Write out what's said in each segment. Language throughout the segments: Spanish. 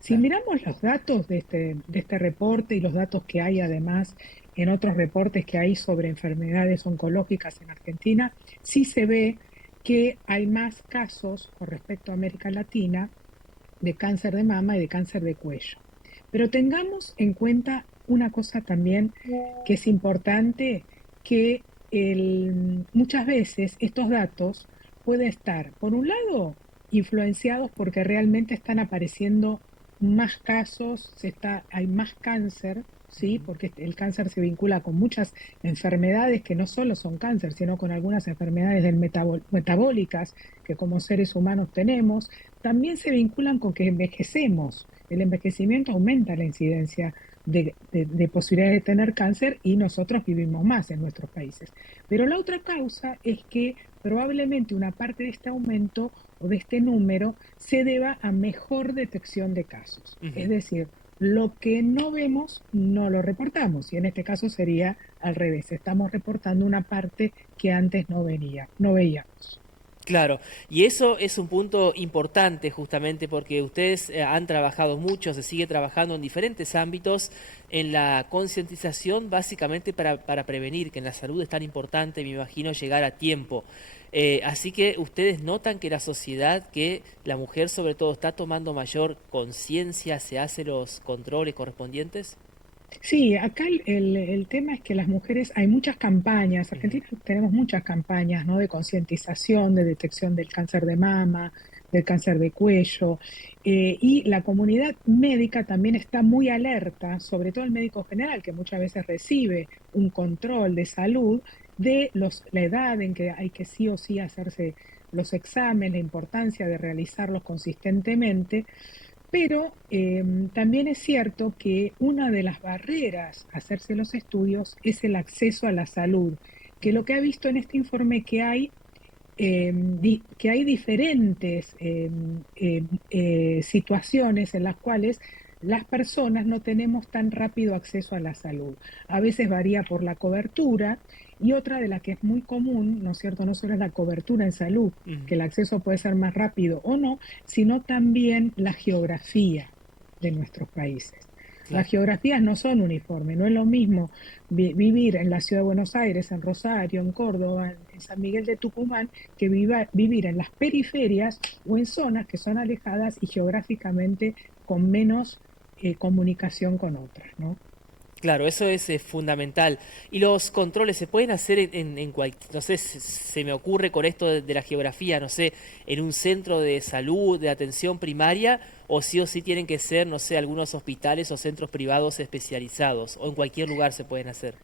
Si Claro. miramos los datos de este reporte y los datos que hay además en otros reportes que hay sobre enfermedades oncológicas en Argentina, sí se ve que hay más casos con respecto a América Latina de cáncer de mama y de cáncer de cuello. Pero tengamos en cuenta una cosa también que es importante, que muchas veces estos datos pueden estar, por un lado, influenciados porque realmente están apareciendo más casos, hay más cáncer, ¿sí? Ujú. Porque el cáncer se vincula con muchas enfermedades que no solo son cáncer, sino con algunas enfermedades metabólicas que como seres humanos tenemos. También se vinculan con que envejecemos. El envejecimiento aumenta la incidencia de posibilidades de tener cáncer y nosotros vivimos más en nuestros países. Pero la otra causa es que probablemente una parte de este aumento o de este número se deba a mejor detección de casos. Es Ujú. decir, lo que no vemos no lo reportamos y en este caso sería al revés. Estamos reportando una parte que antes no veíamos. Claro, y eso es un punto importante justamente porque ustedes han trabajado mucho, se sigue trabajando en diferentes ámbitos en la concientización básicamente para prevenir, que en la salud es tan importante, me imagino, llegar a tiempo. Así que ustedes notan que la sociedad, que la mujer sobre todo está tomando mayor conciencia, se hace los controles correspondientes. Sí, acá el tema es que las mujeres, hay muchas campañas, Ujú. Argentina tenemos muchas campañas, ¿no? De concientización, de detección del cáncer de mama, del cáncer de cuello, y la comunidad médica también está muy alerta, sobre todo el médico general, que muchas veces recibe un control de salud de la edad en que hay que sí o sí hacerse los exámenes, la importancia de realizarlos consistentemente, pero también es cierto que una de las barreras a hacerse los estudios es el acceso a la salud, que lo que ha visto en este informe que hay diferentes situaciones en las cuales las personas no tenemos tan rápido acceso a la salud. A veces varía por la cobertura y otra de las que es muy común, ¿no es cierto? No solo es la cobertura en salud, Ujú. que el acceso puede ser más rápido o no, sino también la geografía de nuestros países. Las Claro. geografías no son uniformes, no es lo mismo vivir en la ciudad de Buenos Aires, en Rosario, en Córdoba, en San Miguel de Tucumán, que vivir en las periferias o en zonas que son alejadas y geográficamente con menos comunicación con otras, ¿no? Claro, eso es fundamental. Y los controles se pueden hacer en no sé, se me ocurre con esto de la geografía, no sé, en un centro de salud, de atención primaria, o sí tienen que ser, no sé, algunos hospitales o centros privados especializados, o en cualquier lugar se pueden hacer.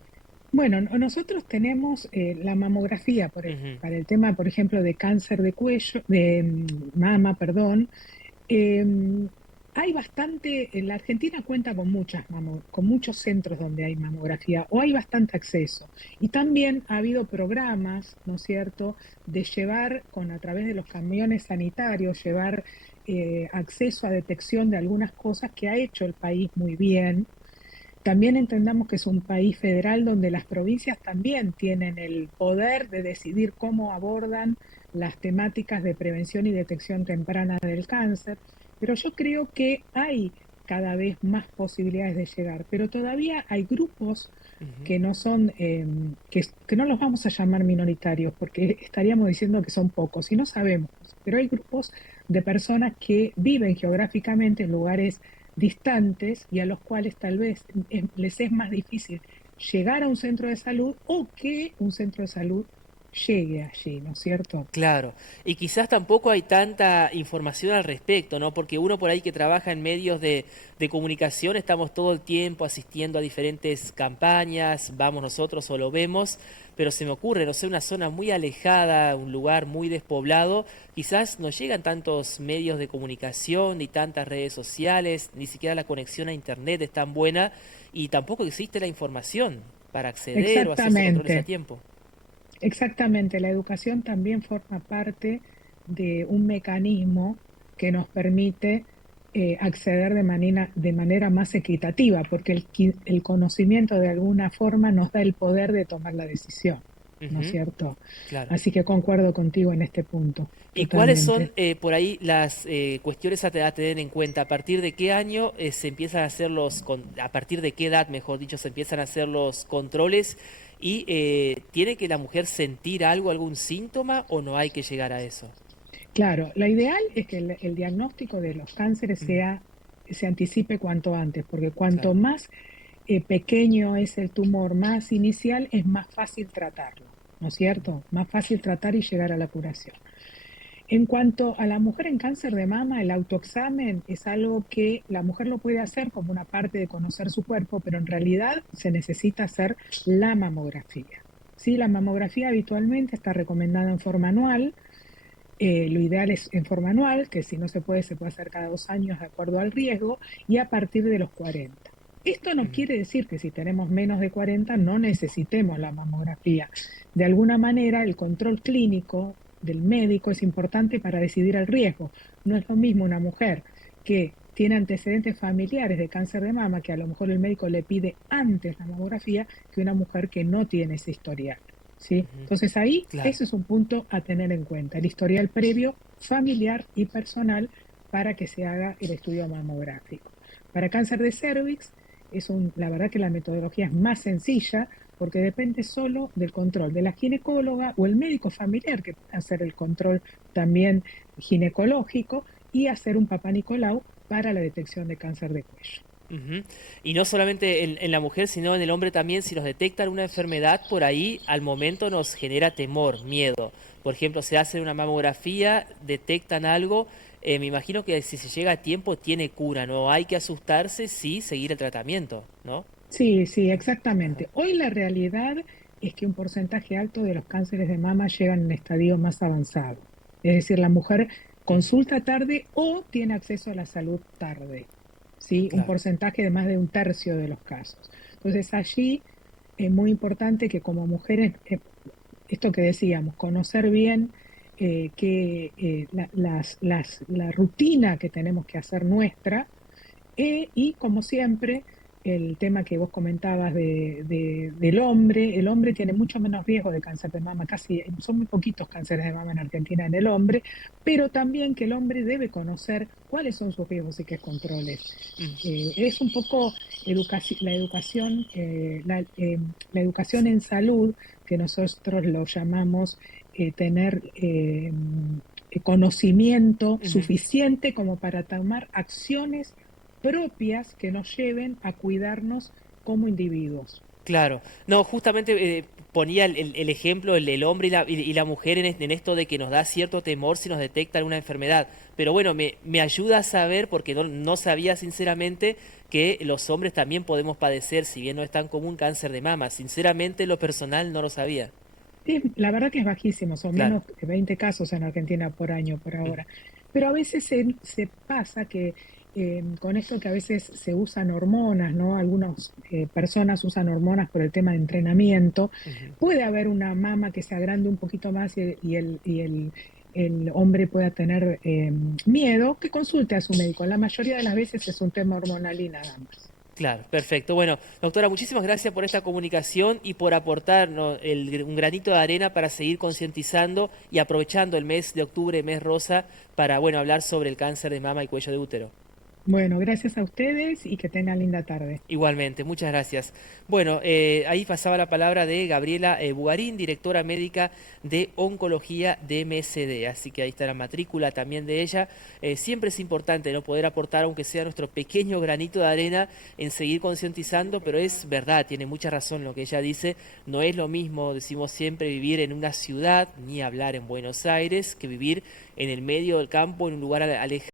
Bueno, nosotros tenemos la mamografía Ujú. para el tema, por ejemplo, de cáncer de cuello, de mama, perdón. Eh, Hay bastante, en la Argentina cuenta con con muchos centros donde hay mamografía o hay bastante acceso. Y también ha habido programas, ¿no es cierto?, de llevar a través de los camiones sanitarios, llevar acceso a detección de algunas cosas que ha hecho el país muy bien. También entendamos que es un país federal donde las provincias también tienen el poder de decidir cómo abordan las temáticas de prevención y detección temprana del cáncer, pero yo creo que hay cada vez más posibilidades de llegar, pero todavía hay grupos Ujú. que no son, que no los vamos a llamar minoritarios, porque estaríamos diciendo que son pocos, y no sabemos, pero hay grupos de personas que viven geográficamente en lugares distantes y a los cuales tal vez les es más difícil llegar a un centro de salud o que un centro de salud llegue allí, ¿no es cierto? Claro, y quizás tampoco hay tanta información al respecto, ¿no? Porque uno por ahí que trabaja en medios de comunicación, estamos todo el tiempo asistiendo a diferentes campañas, vamos nosotros o lo vemos, pero se me ocurre, no sé, una zona muy alejada, un lugar muy despoblado, quizás no llegan tantos medios de comunicación ni tantas redes sociales, ni siquiera la conexión a internet es tan buena y tampoco existe la información para acceder o hacerse controles a Exactamente, tiempo. exactamente. La educación también forma parte de un mecanismo que nos permite acceder de manera más equitativa, porque el conocimiento de alguna forma nos da el poder de tomar la decisión. ¿no es Ujú, cierto? claro. Así que concuerdo contigo en este punto, ¿Y cuáles son totalmente. por ahí las cuestiones a tener en cuenta? ¿A partir de qué año se empiezan a hacer a partir de qué edad, mejor dicho, se empiezan a hacer los controles? ¿Y tiene que la mujer sentir algo, algún síntoma o no hay que llegar a eso? Claro, la ideal es que el diagnóstico de los cánceres Ujú, se anticipe cuanto antes, porque cuanto claro. más pequeño es el tumor, más inicial, es más fácil tratarlo, ¿no es cierto? Más fácil tratar y llegar a la curación. En cuanto a la mujer en cáncer de mama, el autoexamen es algo que la mujer lo puede hacer como una parte de conocer su cuerpo, pero en realidad se necesita hacer la mamografía. Sí, la mamografía habitualmente está recomendada en forma anual. Lo ideal es en forma anual, que si no se puede hacer cada 2 años de acuerdo al riesgo, y a partir de los 40. Esto no Ujú, quiere decir que si tenemos menos de 40 no necesitemos la mamografía. De alguna manera, el control clínico del médico es importante para decidir el riesgo. No es lo mismo una mujer que tiene antecedentes familiares de cáncer de mama, que a lo mejor el médico le pide antes la mamografía, que una mujer que no tiene ese historial. ¿Sí? ujú, Entonces ahí, claro. ese es un punto a tener en cuenta, el historial previo familiar y personal para que se haga el estudio mamográfico. Para cáncer de cervix, la verdad que la metodología es más sencilla porque depende solo del control de la ginecóloga o el médico familiar que puede hacer el control también ginecológico y hacer un papá Nicolau para la detección de cáncer de cuello. Ujú. Y no solamente en la mujer, sino en el hombre también, si nos detectan una enfermedad por ahí, al momento nos genera temor, miedo. Por ejemplo, se hace una mamografía, detectan algo, me imagino que si se llega a tiempo tiene cura, no hay que asustarse, sí, seguir el tratamiento, ¿no? Sí, sí, Ajá. exactamente. Hoy la realidad es que un porcentaje alto de los cánceres de mama llegan en estadio más avanzado. Es decir, la mujer Ujú, consulta tarde o tiene acceso a la salud tarde. ¿Sí? Un claro. porcentaje de más de un tercio de los casos. Entonces allí es muy importante que como mujeres, esto que decíamos, conocer bien la rutina que tenemos que hacer nuestra y como siempre, el tema que vos comentabas del hombre, el hombre tiene mucho menos riesgo de cáncer de mama, casi son muy poquitos cánceres de mama en Argentina en el hombre, pero también que el hombre debe conocer cuáles son sus riesgos y qué controles. Mm, Es un poco la educación en salud, que nosotros lo llamamos tener conocimiento ujú. suficiente como para tomar acciones propias que nos lleven a cuidarnos como individuos. Claro, no, justamente ponía el ejemplo, el hombre y la mujer en esto de que nos da cierto temor si nos detectan una enfermedad. Pero bueno, me ayuda a saber, porque no sabía sinceramente que los hombres también podemos padecer, si bien no es tan común, cáncer de mama. Sinceramente, lo personal no lo sabía. La verdad que es bajísimo, son Claro. menos de 20 casos en Argentina por año por Ujú, ahora. Pero a veces se pasa que con esto que a veces se usan hormonas, ¿no? Algunas personas usan hormonas por el tema de entrenamiento. ujú. Puede haber una mama que se agrande un poquito más el hombre pueda tener miedo, que consulte a su médico. La mayoría de las veces es un tema hormonal y nada más. Claro, perfecto. Bueno, doctora, muchísimas gracias por esta comunicación y por aportarnos un granito de arena para seguir concientizando y aprovechando el mes de octubre, mes rosa, para, bueno, hablar sobre el cáncer de mama y cuello de útero. Bueno, gracias a ustedes y que tengan linda tarde. Igualmente, muchas gracias. Bueno, ahí pasaba la palabra de Gabriela Bugarín, directora médica de Oncología de MSD. Así que ahí está la matrícula también de ella. Siempre es importante no poder aportar, aunque sea nuestro pequeño granito de arena, en seguir concientizando, pero es verdad, tiene mucha razón lo que ella dice. No es lo mismo, decimos siempre, vivir en una ciudad, ni hablar en Buenos Aires, que vivir en el medio del campo, en un lugar alejado